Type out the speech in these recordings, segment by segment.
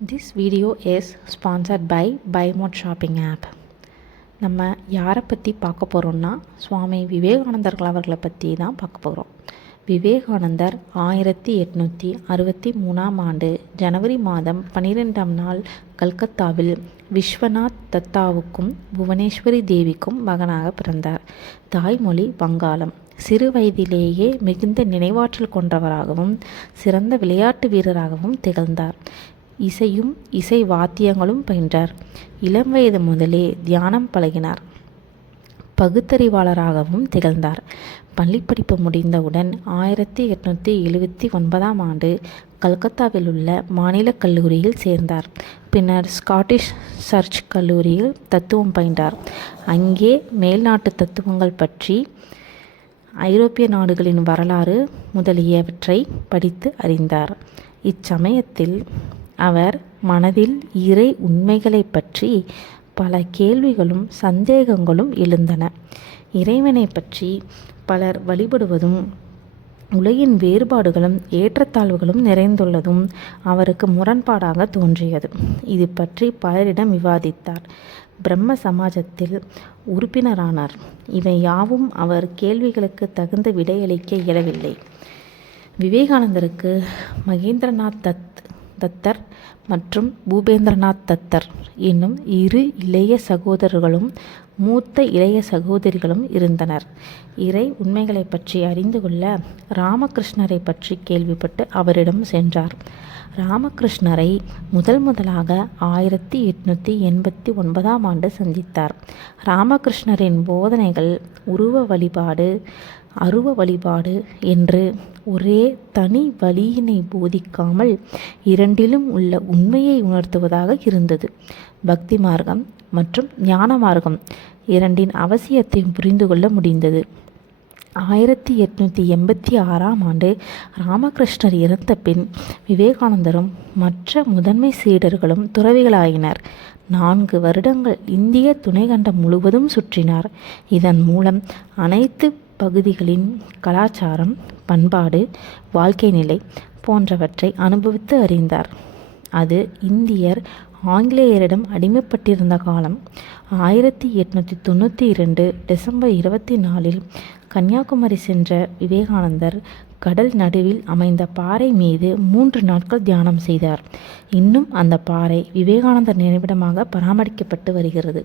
This video is sponsored by BuyMode shopping app. நம்ம யாரை பற்றி பார்க்க போகிறோம்னா சுவாமி விவேகானந்தர்கள் அவர்களை பற்றி தான் பார்க்க போகிறோம். விவேகானந்தர் 1863 ஆண்டு ஜனவரி மாதம் 12ஆம் நாள் கல்கத்தாவில் விஸ்வநாத் தத்தாவுக்கும் புவனேஸ்வரி தேவிக்கும் மகனாக பிறந்தார். தாய்மொழி வங்காளம். சிறு வயதிலேயே மிகுந்த நினைவாற்றல் கொண்டவராகவும் சிறந்த விளையாட்டு வீரராகவும் திகழ்ந்தார். இசையும் இசை வாத்தியங்களும் பயின்றார். இளம் வயது முதலே தியானம் பழகினார். பகுத்தறிவாளராகவும் திகழ்ந்தார். பள்ளிப்படிப்பு முடிந்தவுடன் 1879ஆம் ஆண்டு கல்கத்தாவில் உள்ள மாநில கல்லூரியில் சேர்ந்தார். பின்னர் ஸ்காட்டிஷ் சர்ச் கல்லூரியில் தத்துவம் பயின்றார். அங்கே மேல்நாட்டு தத்துவங்கள் பற்றி, ஐரோப்பிய நாடுகளின் வரலாறு முதலியவற்றை படித்து அறிந்தார். இச்சமயத்தில் அவர் மனதில் இறை உண்மைகளை பற்றி பல கேள்விகளும் சந்தேகங்களும் எழுந்தன. இறைவனை பற்றி பலர் வழிபடுவதும் உலகின் வேறுபாடுகளும் ஏற்றத்தாழ்வுகளும் நிறைந்துள்ளதும் அவருக்கு முரண்பாடாக தோன்றியது. இது பற்றி பலரிடம் விவாதித்தார். பிரம்ம சமாஜத்தில் உறுப்பினரானார். இவை யாவும் அவர் கேள்விகளுக்கு தகுந்த விடையளிக்க இயலவில்லை. விவேகானந்தருக்கு மகேந்திரநாத் தத்தர் மற்றும் பூபேந்திரநாத் தத்தர் என்னும் இரு இளைய சகோதரர்களும் மூத்த இளைய சகோதரிகளும் இருந்தனர். இறை உண்மைகளை பற்றி அறிந்து கொள்ள ராமகிருஷ்ணரை பற்றி கேள்விப்பட்டு அவரிடம் சென்றார். ராமகிருஷ்ணரை முதலாக 1889ஆம் ஆண்டு சந்தித்தார். ராமகிருஷ்ணரின் போதனைகள் உருவ வழிபாடு, அருவ வழிபாடு என்று ஒரே தனி வழியினை போதிக்காமல் இரண்டிலும் உள்ள உண்மையை உணர்த்துவதாக இருந்தது. பக்தி மார்க்கம் மற்றும் ஞான மார்க்கம் இரண்டின் அவசியத்தையும் புரிந்து கொள்ள முடிந்தது. 1886ஆம் ஆண்டு ராமகிருஷ்ணர் இறந்த பின் விவேகானந்தரும் மற்ற முதன்மை சீடர்களும் துறவிகளாயினர். 4 வருடங்கள் இந்திய துணைக்கண்டம் முழுவதும் சுற்றினார். இதன் மூலம் அனைத்து பகுதிகளின் கலாச்சாரம், பண்பாடு, வாழ்க்கை நிலை போன்றவற்றை அனுபவித்து அறிந்தார். அது இந்தியர் ஆங்கிலேயரிடம் அடிமைப்பட்டிருந்த காலம். 1892 டிசம்பர் 24 கன்னியாகுமரி சென்ற விவேகானந்தர் கடல் நடுவில் அமைந்த பாறை மீது 3 நாட்கள் தியானம் செய்தார். இன்னும் அந்த பாறை விவேகானந்தர் நினைவிடமாக பராமரிக்கப்பட்டு வருகிறது.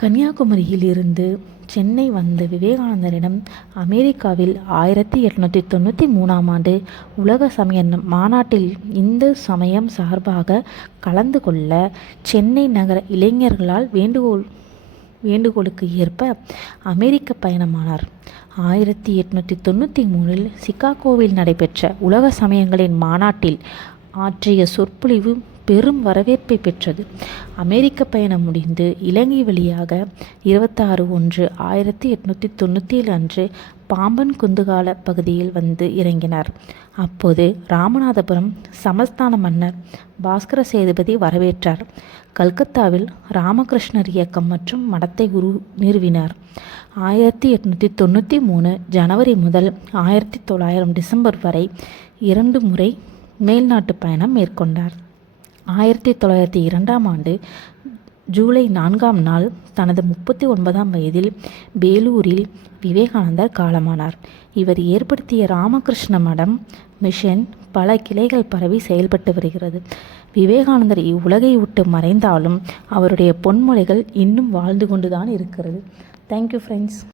கன்னியாகுமரியில் இருந்து சென்னை வந்த விவேகானந்தரிடம் அமெரிக்காவில் 1893ஆம் ஆண்டு உலக சமய மாநாட்டில் இந்து சமயம் சார்பாக கலந்து கொள்ள சென்னை நகர இளைஞர்களால் வேண்டுகோளுக்கு ஏற்ப அமெரிக்க பயணமானார். 1893 சிகாகோவில் நடைபெற்ற உலக சமயங்களின் மாநாட்டில் ஆற்றிய சொற்பொழிவு பெரும் வரவேற்பை பெற்றது. அமெரிக்க பயணம் முடிந்து இலங்கை வழியாக 26/1/1897 அன்று பாம்பன் குந்துகால பகுதியில் வந்து இறங்கினார். அப்போது ராமநாதபுரம் சமஸ்தான மன்னர் பாஸ்கர சேதுபதி வரவேற்றார். கல்கத்தாவில் ராமகிருஷ்ணர் இயக்கம் மற்றும் மடத்தை நிறுவினார். 1893 ஜனவரி முதல் 1900 டிசம்பர் வரை 2 முறை மேல்நாட்டு பயணம் மேற்கொண்டார். 1902ஆம் ஆண்டு ஜூலை 4ஆம் நாள் தனது 39ஆம் வயதில் வேலூரில் விவேகானந்தர் காலமானார். இவர் ஏற்படுத்திய ராமகிருஷ்ண மடம் மிஷன் பல கிளைகள் பரவி செயல்பட்டு வருகிறது. விவேகானந்தர் இவ்வுலகை விட்டு மறைந்தாலும் அவருடைய பொன்மொழிகள் இன்னும் வாழ்ந்து கொண்டுதான் இருக்கிறது. Thank you friends.